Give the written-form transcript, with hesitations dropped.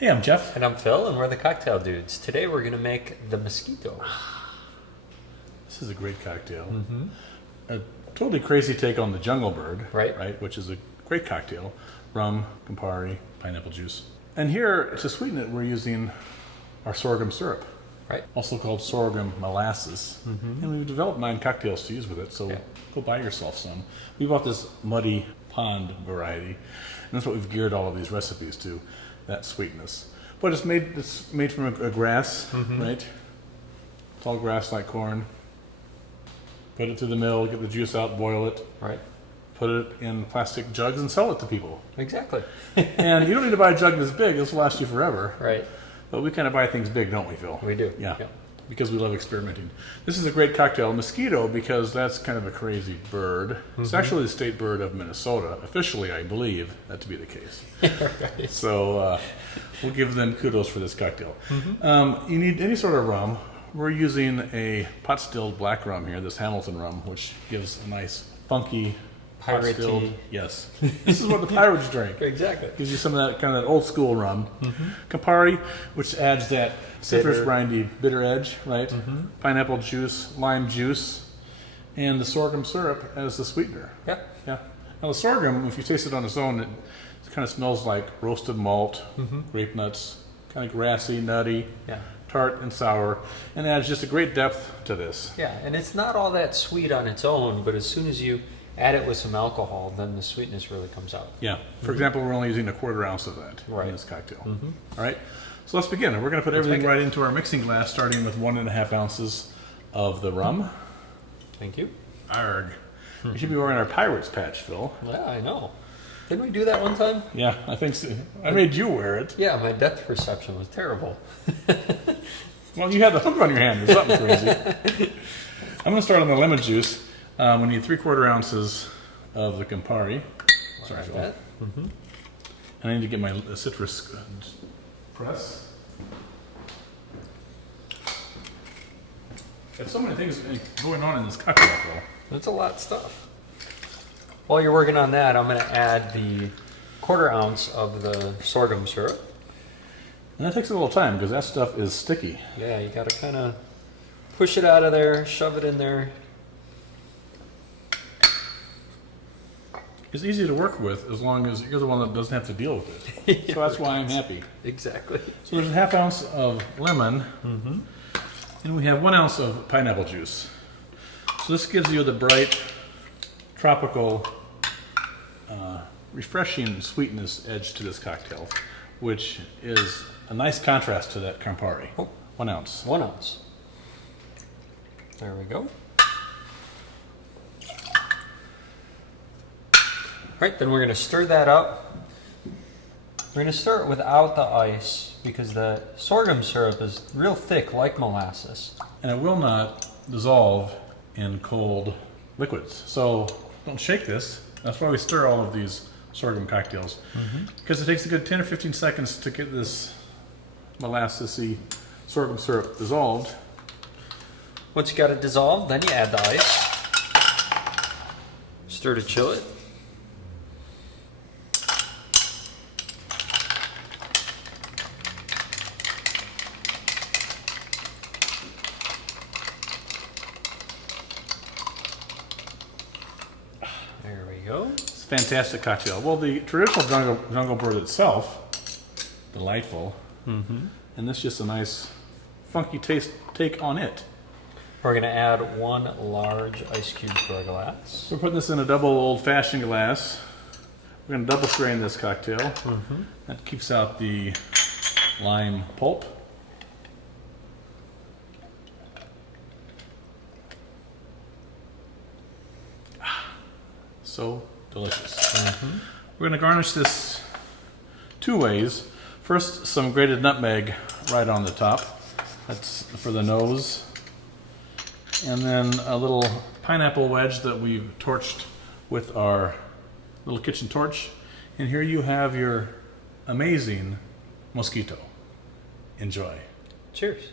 Hey, I'm Jeff. And I'm Phil, and we're the Cocktail Dudes. Today we're going to make the Mosquito. This is a great cocktail. Mm-hmm. A totally crazy take on the Jungle Bird, Right. which is a great cocktail. Rum, Campari, pineapple juice. And here, to sweeten it, we're using our sorghum syrup, Right. also called sorghum molasses. Mm-hmm. And we've developed 9 cocktails to use with it, so Yeah. go buy yourself some. We bought this muddy pond variety, and that's what we've geared all of these recipes to, that sweetness. But it's made from a grass, Mm-hmm. right? Tall grass like corn. Put it through the mill, get the juice out, boil it, Right. put it in plastic jugs and sell it to people. Exactly. And you don't need to buy a jug this big, this will last you forever. Right. But we kind of buy things big, don't we, Phil? We do. Yeah. Because we love experimenting. This is a great cocktail. Mosquito, because that's kind of a crazy bird. It's Mm-hmm. actually the state bird of Minnesota. Officially, I believe that to be the case. Right. So we'll give them kudos for this cocktail. Mm-hmm. You need any sort of rum. We're using a pot stilled black rum here, this Hamilton rum, which gives a nice funky pot Piratey. stilled. Yes, this is what the pirates drink. Exactly. Gives you some of that kind of old school rum. Mm-hmm. Campari, which adds that citrus-rindy bitter edge, right? Mm-hmm. Pineapple juice, lime juice, and the sorghum syrup as the sweetener. Yeah. Yeah. Now the sorghum, if you taste it on its own, it kind of smells like roasted malt, Mm-hmm. grape nuts, kind of grassy, nutty, Yeah. tart and sour, and adds just a great depth to this. Yeah, and it's not all that sweet on its own, but as soon as you add it with some alcohol, then the sweetness really comes out. Yeah. For example, we're only using a 1/4 ounce of that Right. in this cocktail. Mm-hmm. All right. So let's begin. We're going to put everything make it. right into our mixing glass, starting with 1.5 ounces of the rum. Thank you. Arg. We should be wearing our pirate's patch, Phil. Yeah, I know. Didn't we do that one time? Yeah, I think so. I made you wear it. Yeah, my depth perception was terrible. Well, you had the hook on your hand or something crazy. I'm going to start on the lemon juice. We need 3/4 ounces of the Campari. Sorry, Like Phil. that. Mm-hmm. I need to get my citrus press. There's so many things going on in this cocktail, Phil. That's a lot of stuff. While you're working on that, I'm going to add the 1/4 ounce of the sorghum syrup. And that takes a little time because that stuff is sticky. Yeah, you got to kind of push it out of there, shove it in there. It's easy to work with as long as you're the one that doesn't have to deal with it. So that's why I'm happy. Exactly. So there's a 1/2 ounce of lemon, Mm-hmm. and we have 1 ounce of pineapple juice. So this gives you the bright, tropical, refreshing sweetness edge to this cocktail, which is a nice contrast to that Campari. Oh. 1 ounce. 1 ounce. There we go. Right, then we're going to stir that up. We're going to stir it without the ice because the sorghum syrup is real thick like molasses. And it will not dissolve in cold liquids. So don't shake this. That's why we stir all of these sorghum cocktails. Because it takes a good 10 or 15 seconds to get this molassesy sorghum syrup dissolved. Once you got it dissolved, then you add the ice. Stir to chill it. There we go. It's a fantastic cocktail. Well, the traditional jungle bird itself, delightful. Mm-hmm. And this is just a nice, funky take on it. We're going to add 1 large ice cube to our glass. We're putting this in a double old-fashioned glass. We're going to double strain this cocktail. Mm-hmm. That keeps out the lime pulp. So delicious. Mm-hmm. We're going to garnish this 2 ways. First, some grated nutmeg right on the top. That's for the nose. And then a little pineapple wedge that we've torched with our little kitchen torch. And here you have your amazing Mosquito. Enjoy. Cheers.